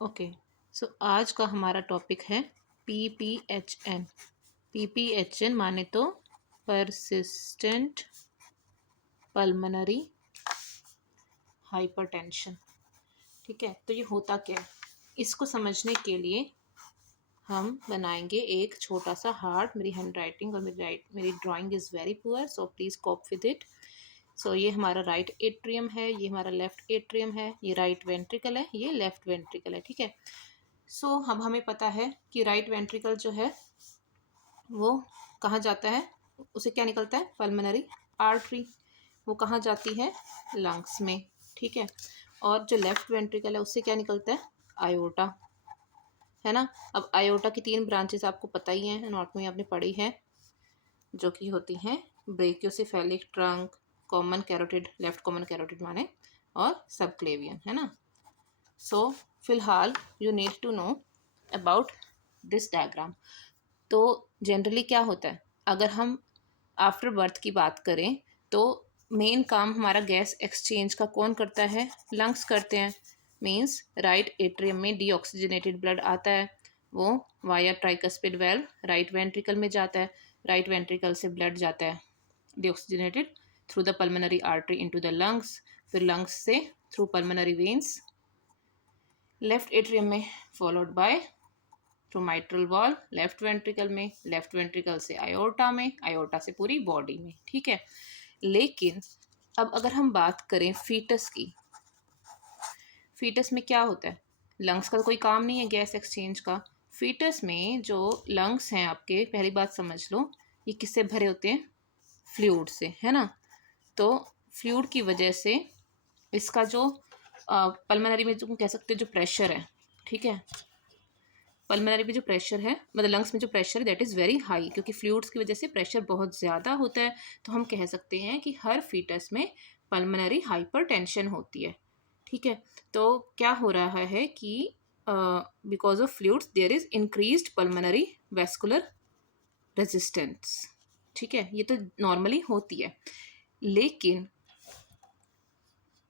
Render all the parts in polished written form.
Okay, सो आज का हमारा टॉपिक है PPHN। PPHN माने तो परसिस्टेंट पल्मोनरी हाइपरटेंशन। ठीक है, तो ये होता क्या है, इसको समझने के लिए हम बनाएंगे एक छोटा सा हार्ट। मेरी हैंड राइटिंग और मेरी drawing is very poor, so please cope with it. So ये हमारा राइट एट्रियम है, ये हमारा लेफ्ट एट्रियम है, ये राइट वेंट्रिकल है, ये लेफ्ट वेंट्रिकल है। ठीक है, सो हम हमें पता है कि राइट वेंट्रिकल जो है वो कहाँ जाता है, उसे क्या निकलता है, पल्मोनरी आर्टरी। वो कहाँ जाती है, लंग्स में। ठीक है, और जो लेफ्ट वेंट्रिकल है उससे क्या निकलता है, आयोटा, है ना। अब आयोटा की 3 ब्रांचेस आपको पता ही हैं, एनाटॉमी आपने पढ़ी है, जो कि होती हैं brachiocephalic trunk, common carotid, left common carotid माने, और सबक्लेवियन, है ना। सो फिलहाल you need to know about this diagram. तो जनरली क्या होता है, अगर हम आफ्टर बर्थ की बात करें तो मेन काम हमारा गैस एक्सचेंज का कौन करता है, लंग्स करते हैं। मींस राइट एट्रियम में डीऑक्सीजनेटेड ब्लड आता है, वो via tricuspid valve right ventricle में जाता है, राइट वेंट्रिकल से ब्लड जाता है deoxygenated through the pulmonary artery into the lungs, फिर लंग्स से through pulmonary veins left atrium में, followed by through mitral valve left ventricle में, लेफ्ट वेंट्रिकल से आयोर्टा में, आयोर्टा से पूरी बॉडी में। ठीक है, लेकिन अब अगर हम बात करें फीटस की, फीटस में क्या होता है, लंग्स का तो कोई काम नहीं है गैस एक्सचेंज का। फीटस में जो लंग्स हैं आपके, पहली बात समझ लो, ये किससे भरे होते हैं, फ्लूइड से, है ना। तो फ्लूइड की वजह से इसका जो पल्मोनरी में जो कह सकते हो जो प्रेशर है, ठीक है, पल्मोनरी में जो प्रेशर है, मतलब लंग्स में जो प्रेशर है दैट इज़ वेरी हाई, क्योंकि फ्लूइड्स की वजह से प्रेशर बहुत ज़्यादा होता है। तो हम कह सकते हैं कि हर फीटस में पल्मोनरी हाइपरटेंशन होती है। ठीक है, तो क्या हो रहा है कि because of fluids there is increased pulmonary vascular resistance. ठीक है, ये तो नॉर्मली होती है, लेकिन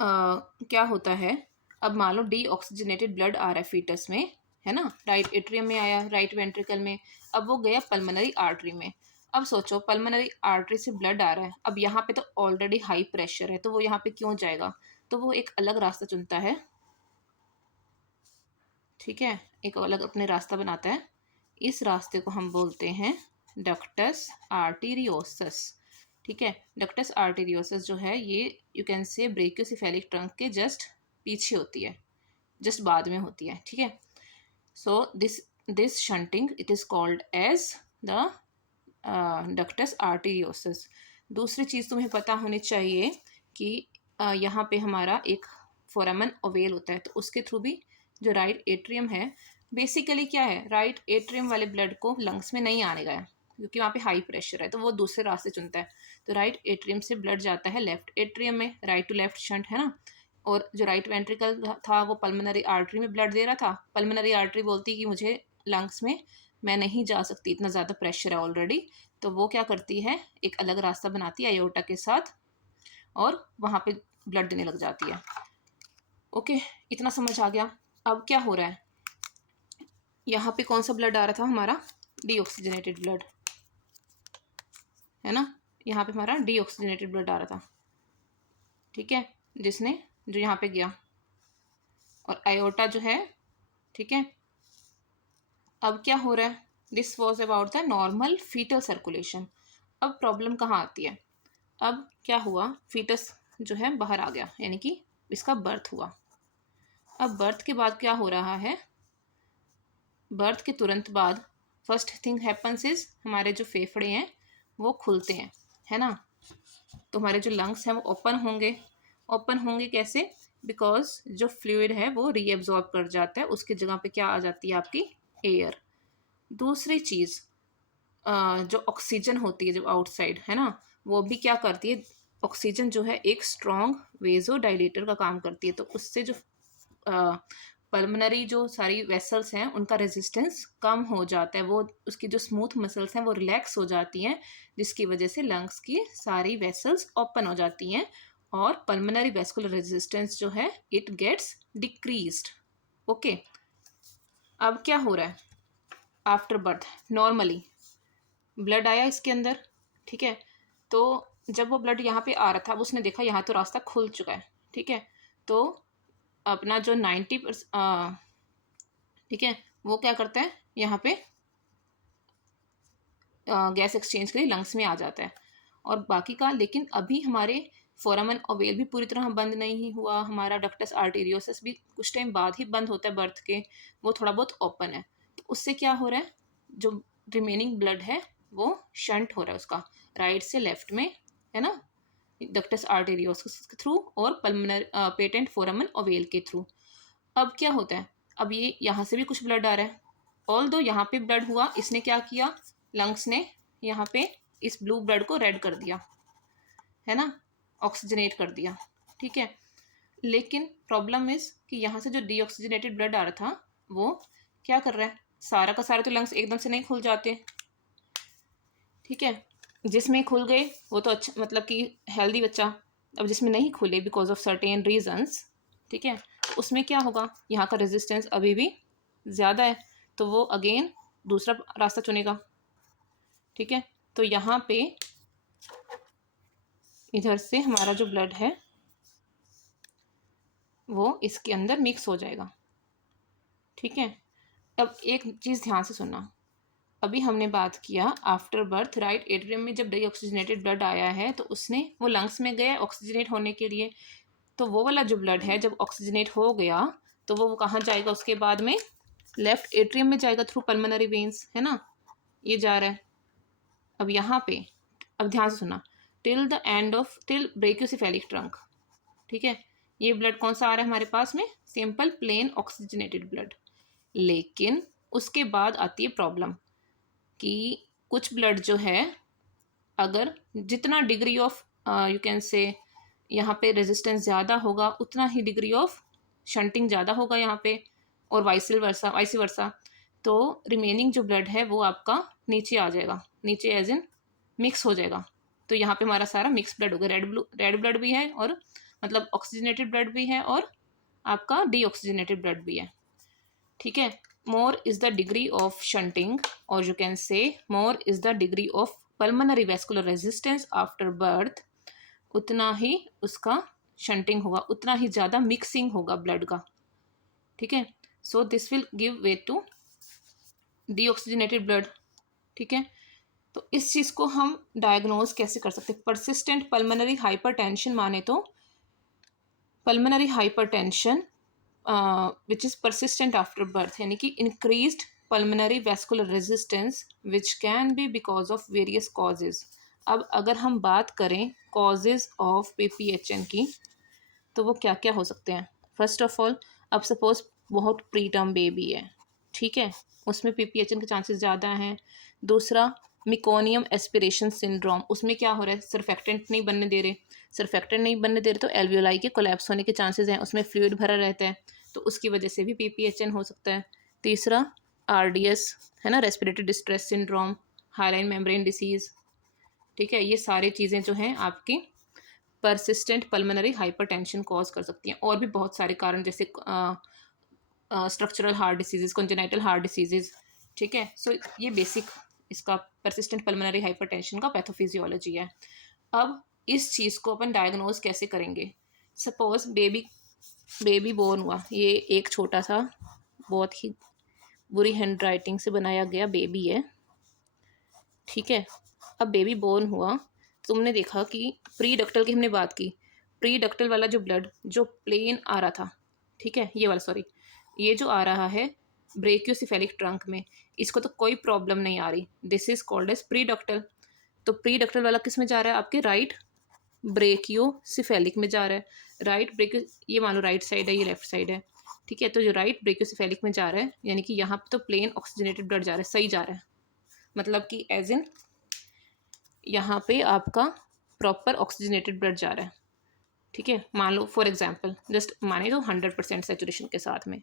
क्या होता है, अब मान लो डीऑक्सीजनेटेड ब्लड आ रहा है फीटस में, है ना, राइट एट्रियम में आया, राइट वेंट्रिकल में, अब वो गया पल्मोनरी आर्टरी में। अब सोचो पल्मोनरी आर्टरी से ब्लड आ रहा है, अब यहाँ पे तो ऑलरेडी हाई प्रेशर है, तो वो यहाँ पे क्यों जाएगा, तो वो एक अलग रास्ता चुनता है। ठीक है, एक अलग अपने रास्ता बनाता है, इस रास्ते को हम बोलते हैं डक्टस आर्टीरियोसस। ठीक है, डक्टस आर्टीरियोसस जो है ये यू कैन से ब्रेकियोसेफेलिक ट्रंक के जस्ट पीछे होती है, जस्ट बाद में होती है। ठीक है, so this shunting it is called as the ductus arteriosus. दूसरी चीज़ तुम्हें पता होनी चाहिए कि यहाँ पे हमारा एक फोरामन ओवेल होता है, तो उसके थ्रू भी जो राइट एट्रियम है, बेसिकली क्या है, राइट एट्रियम वाले ब्लड को लंग्स में नहीं आने गया क्योंकि वहाँ पे हाई प्रेशर है, तो वो दूसरे रास्ते चुनता है। तो राइट एट्रियम से ब्लड जाता है लेफ्ट एट्रियम में, राइट टू लेफ्ट शंट, है ना। और जो राइट वेंट्रिकल था वो पल्मोनरी आर्टरी में ब्लड दे रहा था, पल्मोनरी आर्टरी बोलती कि मुझे लंग्स में मैं नहीं जा सकती, इतना ज़्यादा प्रेशर है ऑलरेडी, तो वो क्या करती है, एक अलग रास्ता बनाती है आयोटा के साथ, और वहाँ पे ब्लड देने लग जाती है। ओके, इतना समझ आ गया। अब क्या हो रहा है, यहाँ पे कौन सा ब्लड आ रहा था हमारा, डीऑक्सीजनेटेड ब्लड, है ना, यहाँ पे हमारा डीऑक्सीजनेटेड ब्लड आ रहा था। ठीक है, जिसने जो यहाँ पे गया, और आयोटा जो है, ठीक है, अब क्या हो रहा है, this was about the normal foetal circulation. अब प्रॉब्लम कहाँ आती है, अब क्या हुआ, फीटस जो है बाहर आ गया, यानी कि इसका बर्थ हुआ। अब बर्थ के बाद क्या हो रहा है, बर्थ के तुरंत बाद फर्स्ट थिंग हैपन्स इज हमारे जो फेफड़े हैं वो खुलते हैं, है ना। तो हमारे जो लंग्स हैं वो ओपन होंगे। ओपन होंगे कैसे, बिकॉज जो फ्लूइड है वो रीएब्जॉर्ब कर जाता है, उसकी जगह पे क्या आ जाती है, आपकी एयर। दूसरी चीज़, जो ऑक्सीजन होती है जो आउटसाइड, है ना, वो भी क्या करती है, ऑक्सीजन जो है एक स्ट्रॉन्ग वेजो डायलेटर का काम करती है, तो उससे जो पल्मोनरी जो सारी वेसल्स हैं उनका रेजिस्टेंस कम हो जाता है, वो उसकी जो स्मूथ मसल्स हैं वो रिलैक्स हो जाती हैं, जिसकी वजह से लंग्स की सारी वेसल्स ओपन हो जाती हैं, और पल्मोनरी वेस्कुलर रेजिस्टेंस जो है इट गेट्स डिक्रीज्ड। ओके, अब क्या हो रहा है, आफ्टर बर्थ नॉर्मली ब्लड आया इसके अंदर, ठीक है। तो जब वो ब्लड यहाँ पे आ रहा था, अब उसने देखा यहाँ तो रास्ता खुल चुका है, ठीक है। तो अपना जो 90%, ठीक है, वो क्या करता है यहाँ पे गैस एक्सचेंज के लिए लंग्स में आ जाता है। और बाकी का, लेकिन अभी हमारे फोरामन ओवेल भी पूरी तरह बंद नहीं हुआ, हमारा डक्टस आर्टेरियोसस भी कुछ टाइम बाद ही बंद होता है बर्थ के, वो थोड़ा बहुत ओपन है। तो उससे क्या हो रहा है, जो रिमेनिंग ब्लड है वो शंट हो रहा है उसका राइट से लेफ्ट में, है ना, डक्टस आर्टेरियोसस के थ्रू और पल्मोनरी पेटेंट फोरामन ओवेल के थ्रू। अब क्या होता है, अब ये यहाँ से भी कुछ ब्लड आ रहा है, ऑल दो यहाँ पे ब्लड हुआ, इसने क्या किया, लंग्स ने यहाँ पे इस ब्लू ब्लड को रेड कर दिया, है ना, ऑक्सीजनेट कर दिया, ठीक है। लेकिन प्रॉब्लम इज कि यहाँ से जो डीऑक्सीजनेटेड ब्लड आ रहा था वो क्या कर रहा है, सारा का सारा तो लंग्स एकदम से नहीं खुल जाते, ठीक है। जिसमें खुल गए वो तो अच्छा, मतलब कि हेल्दी बच्चा, अब जिसमें नहीं खुले बिकॉज ऑफ सर्टेन रीजंस, ठीक है, तो उसमें क्या होगा, यहाँ का रेजिस्टेंस अभी भी ज़्यादा है, तो वो अगेन दूसरा रास्ता चुनेगा, ठीक है। तो यहाँ पे इधर से हमारा जो ब्लड है वो इसके अंदर मिक्स हो जाएगा, ठीक है। अब एक चीज़ ध्यान से सुनना, अभी हमने बात किया आफ्टर बर्थ राइट एट्रियम में जब डीऑक्सीजनेटेड ब्लड आया है तो उसने वो लंग्स में गया ऑक्सीजनेट होने के लिए, तो वो वाला जो ब्लड है जब ऑक्सीजनेट हो गया तो वो कहाँ जाएगा, उसके बाद में लेफ्ट एट्रियम में जाएगा थ्रू पल्मोनरी वेन्स, है ना, ये जा रहा है। अब यहाँ पे, अब ध्यान से सुना, till the end of till brachiocephalic trunk, ठीक है, ये ब्लड कौन सा आ रहा है हमारे पास में, सिंपल प्लेन ऑक्सीजनेटेड ब्लड। लेकिन उसके बाद आती है प्रॉब्लम कि कुछ ब्लड जो है, अगर जितना डिग्री ऑफ यू कैन से यहाँ पे रेजिस्टेंस ज़्यादा होगा उतना ही डिग्री ऑफ शंटिंग ज़्यादा होगा यहाँ पे, और वाइस वर्सा। तो रिमेनिंग जो ब्लड है वो आपका नीचे आ जाएगा, नीचे एज इन मिक्स हो जाएगा। तो यहाँ पे हमारा सारा मिक्स ब्लड होगा, रेड ब्लड भी है, और मतलब ऑक्सीजनेटेड ब्लड भी है, और आपका डीऑक्सीजनेटेड ब्लड भी है, ठीक है। More is the degree of shunting, और you can say more is the degree of pulmonary vascular resistance after birth, उतना ही उसका शंटिंग होगा, उतना ही ज़्यादा मिक्सिंग होगा ब्लड का, ठीक है। So this will give way to deoxygenated blood, ठीक है। तो इस चीज़ को हम डायग्नोज कैसे कर सकते हैं, परसिस्टेंट पल्मोनरी हाइपरटेंशन माने तो pulmonary hypertension which is persistent after birth, यानी कि increased pulmonary vascular resistance which can be because of various causes. अब अगर हम बात करें कॉजेज ऑफ पीपीएचएन की, तो वो क्या क्या हो सकते हैं। फर्स्ट ऑफ ऑल, अब सपोज बहुत प्री टर्म बेबी है, ठीक है, उसमें पीपीएचएन के चांसेस ज़्यादा हैं। दूसरा, मिकोनियम एस्पिरेशन सिंड्रोम, उसमें क्या हो रहा है, सरफेक्टेंट नहीं बनने दे रहे, सरफेक्टेंट नहीं बनने दे रहे तो एल्वियोलाई के कोलैप्स होने के चांसेस हैं, उसमें फ्लूइड भरा रहता है, तो उसकी वजह से भी पीपीएचएन हो सकता है। तीसरा, आरडीएस, है ना, respiratory distress syndrome, hyaline membrane disease, ठीक है, ये सारी चीज़ें जो हैं आपकी परसिस्टेंट पल्मोनरी हाइपरटेंशन कॉज कर सकती हैं। और भी बहुत सारे कारण, जैसे structural heart diseases, congenital heart diseases, ठीक है। सो ये बेसिक इसका परसिस्टेंट पल्मोनरी हाइपरटेंशन का पैथोफिजियोलॉजी है। अब इस चीज़ को अपन डायग्नोज कैसे करेंगे। सपोज बेबी बोर्न हुआ, ये एक छोटा सा बहुत ही बुरी हैंड राइटिंग से बनाया गया बेबी है, ठीक है। अब बेबी बोर्न हुआ, तुमने देखा कि प्री डक्टल की हमने बात की, प्री डक्टल वाला जो ब्लड जो प्लेन आ रहा था, ठीक है, ये वाला सॉरी, ये जो आ रहा है ब्रेकियोसेफेलिक ट्रंक में, इसको तो कोई प्रॉब्लम नहीं आ रही, this is called as pre ductal. तो प्री डक्टल वाला किस में जा रहा है, आपके राइट ब्रेकियोसेफेलिक में जा रहा है, राइट ब्रेकियो, ये मान लो राइट साइड है, ये लेफ्ट साइड है, ठीक है। तो जो राइट ब्रेकियोसेफेलिक में जा रहा है, यानी कि यहाँ पे तो प्लेन ऑक्सीजनेटेड ब्लड जा रहा है, सही जा रहा है, मतलब कि एज इन यहाँ पे आपका प्रॉपर ऑक्सीजनेटेड ब्लड जा रहा है, ठीक है। मान लो फॉर एग्जांपल, जस्ट माने तो 100% सेचुरेशन के साथ में,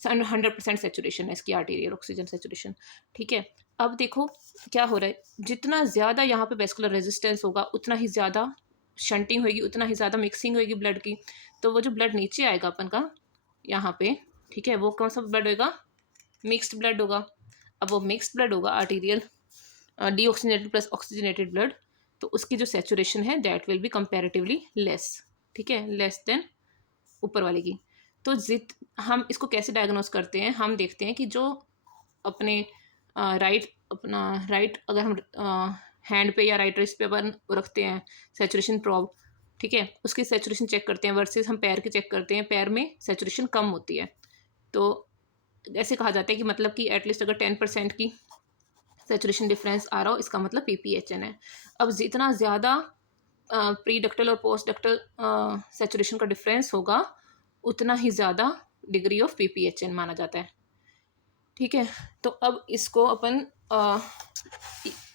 100% सेचुरेशन है इसकी आर्टीरियल ऑक्सीजन सेचुरेशन, ठीक है। अब देखो क्या हो रहा है, जितना ज़्यादा यहाँ पे वेस्कुलर रेजिस्टेंस होगा उतना ही ज़्यादा शंटिंग होगी, उतना ही ज़्यादा मिक्सिंग होगी ब्लड की। तो वो जो ब्लड नीचे आएगा अपन का यहाँ पे, ठीक है, वो कौन सा ब्लड होएगा, मिक्स्ड ब्लड होगा। अब वो मिक्स्ड ब्लड होगा arterial deoxygenated plus oxygenated blood, तो उसकी जो सेचुरेशन है that will be comparatively less, ठीक है, लेस देन ऊपर वाले की। तो जित हम इसको कैसे डायग्नोस करते हैं, हम देखते हैं कि जो अपने राइट अगर हम हैंड पे या राइट रिस्ट पे अपन रखते हैं सेचुरेशन प्रॉब, ठीक है, उसकी सेचुरेशन चेक करते हैं वर्सेस हम पैर की चेक करते हैं, पैर में सेचुरेशन कम होती है। तो ऐसे कहा जाता है कि मतलब कि एटलीस्ट अगर 10% की सेचुरेशन डिफरेंस आ रहा हो, इसका मतलब PPHN है। अब जितना ज़्यादा प्री डक्टल और पोस्ट डक्टल सेचुरेशन का डिफरेंस होगा, उतना ही ज़्यादा डिग्री ऑफ PPHN माना जाता है, ठीक है। तो अब इसको अपन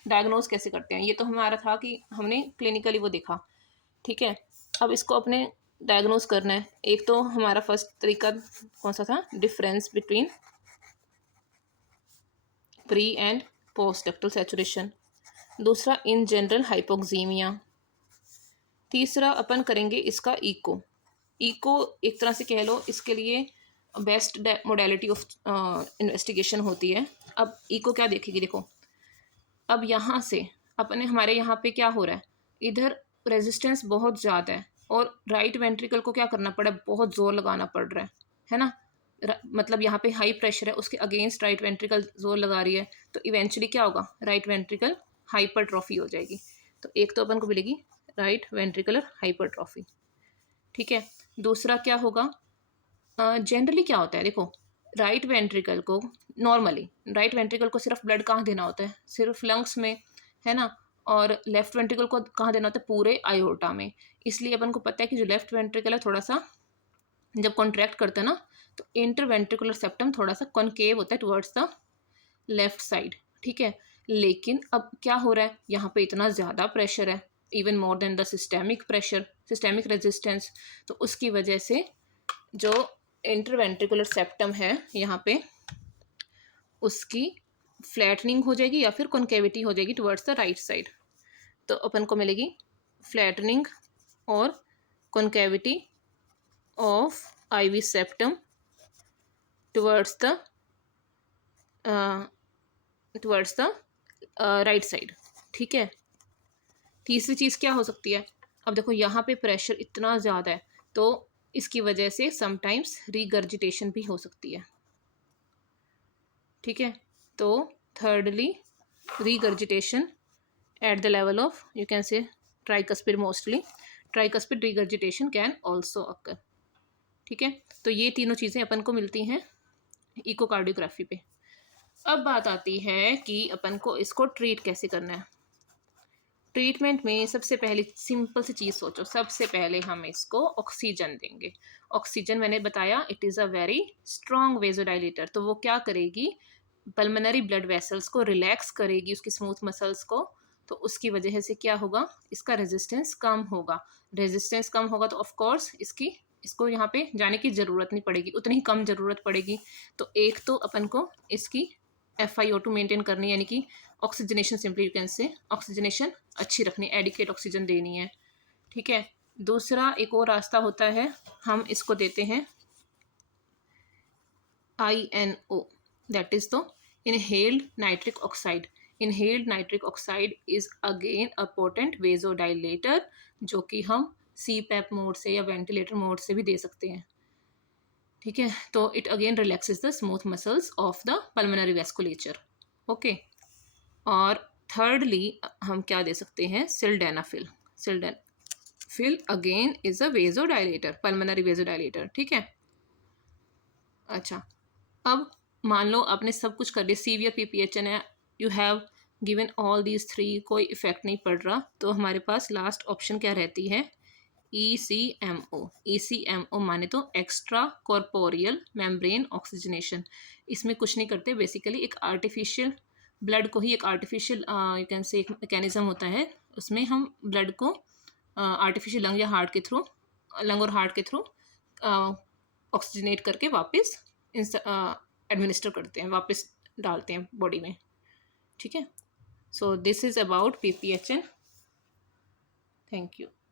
डायग्नोज कैसे करते हैं, ये तो हमारा था कि हमने क्लिनिकली वो देखा, ठीक है। अब इसको अपने डायग्नोज करना है। एक तो हमारा फर्स्ट तरीका कौन सा था, difference between pre and post ductal saturation. दूसरा इन जनरल हाइपोक्सीमिया। तीसरा अपन करेंगे इसका इको। इको एक तरह से कह लो इसके लिए बेस्ट मोडेलिटी ऑफ इन्वेस्टिगेशन होती है। अब इको क्या देखेगी, देखो अब यहाँ से अपने हमारे यहाँ पे क्या हो रहा है, इधर रेजिस्टेंस बहुत ज़्यादा है और राइट वेंट्रिकल को क्या करना पड़ा है, बहुत ज़ोर लगाना पड़ रहा है ना। मतलब यहाँ पे हाई प्रेशर है, उसके अगेंस्ट राइट वेंट्रिकल जोर लगा रही है, तो इवेंचुअली क्या होगा, राइट वेंट्रिकल हाइपरट्रॉफी हो जाएगी। तो एक तो अपन को मिलेगी राइट वेंट्रिकुलर हाइपरट्रॉफी, ठीक है। दूसरा क्या होगा, जनरली क्या होता है, देखो राइट वेंट्रिकल को नॉर्मली राइट वेंट्रिकल को सिर्फ ब्लड कहाँ देना होता है, सिर्फ लंग्स में, है ना। और लेफ्ट वेंट्रिकल को कहाँ देना होता है, पूरे आयोटा में। इसलिए अपन को पता है कि जो लेफ्ट वेंट्रिकल है थोड़ा सा जब कॉन्ट्रैक्ट करते हैं ना, तो इंटरवेंट्रिकुलर सेप्टम थोड़ा सा कॉन्केव होता है टुवर्ड्स द लेफ्ट साइड, ठीक है। लेकिन अब क्या हो रहा है, यहाँ पे इतना ज़्यादा प्रेशर है, even more than the systemic pressure, systemic resistance. तो उसकी वजह से जो इंटरवेंट्रिकुलर सेप्टम है यहाँ पे, उसकी फ्लैटनिंग हो जाएगी या फिर कॉन्केविटी हो जाएगी टुवर्ड्स द राइट साइड। तो अपन को मिलेगी फ्लैटनिंग और concavity of IV septum towards the right side, ठीक है। तीसरी चीज़ क्या हो सकती है, अब देखो यहाँ पे प्रेशर इतना ज़्यादा है, तो इसकी वजह से समटाइम्स रीगर्जिटेशन भी हो सकती है, ठीक है। तो thirdly regurgitation at the level of you can से tricuspid, mostly tricuspid regurgitation can also अकर, ठीक है। तो ये तीनों चीज़ें अपन को मिलती हैं इकोकार्डियोग्राफी पे। अब बात आती है कि अपन को इसको ट्रीट कैसे करना है। ट्रीटमेंट में सबसे पहले सिंपल सी चीज़ सोचो, सबसे पहले हम इसको ऑक्सीजन देंगे। ऑक्सीजन मैंने बताया it is a very strong vasodilator, तो वो क्या करेगी, पल्मोनरी ब्लड वेसल्स को रिलैक्स करेगी, उसकी स्मूथ मसल्स को। तो उसकी वजह से क्या होगा, इसका रेजिस्टेंस कम होगा। रेजिस्टेंस कम होगा तो ऑफकोर्स इसको यहाँ पे जाने की ज़रूरत नहीं पड़ेगी, उतनी ही कम ज़रूरत पड़ेगी। तो एक तो अपन को इसकी FiO2 मेंटेन करनी, यानी कि ऑक्सीजनेशन, सिंपली यू कैन से ऑक्सीजनेशन अच्छी रखनी, एडिकेट ऑक्सीजन देनी है, ठीक है। दूसरा एक और रास्ता होता है, हम इसको देते हैं INO, that is the inhaled nitric oxide. Inhaled nitric oxide is again a potent vasodilator, जो कि हम CPAP मोड से या वेंटिलेटर मोड से भी दे सकते हैं, ठीक है। तो it again relaxes the smooth muscles of the pulmonary vasculature, okay. और थर्डली हम क्या दे सकते हैं, sildenafil. Sildenafil again is a vasodilator, pulmonary vasodilator, ठीक है। अच्छा, अब मान लो आपने सब कुछ कर लिया, सीवियर PPHN है, you have given all these 3, कोई इफेक्ट नहीं पड़ रहा, तो हमारे पास लास्ट ऑप्शन क्या रहती है, ECMO। ECMO माने तो एक्स्ट्रा कॉर्पोरियल मेम्ब्रेन ऑक्सीजनेशन। इसमें कुछ नहीं करते, बेसिकली एक आर्टिफिशियल ब्लड को ही, एक आर्टिफिशियल यू कैन से एक मैकेनिज्म होता है, उसमें हम ब्लड को आर्टिफिशियल लंग या हार्ट के थ्रू, लंग और हार्ट के थ्रू ऑक्सीजनेट करके वापस एडमिनिस्टर करते हैं, वापस डालते हैं बॉडी में, ठीक है। So this is about PPHN। Thank you.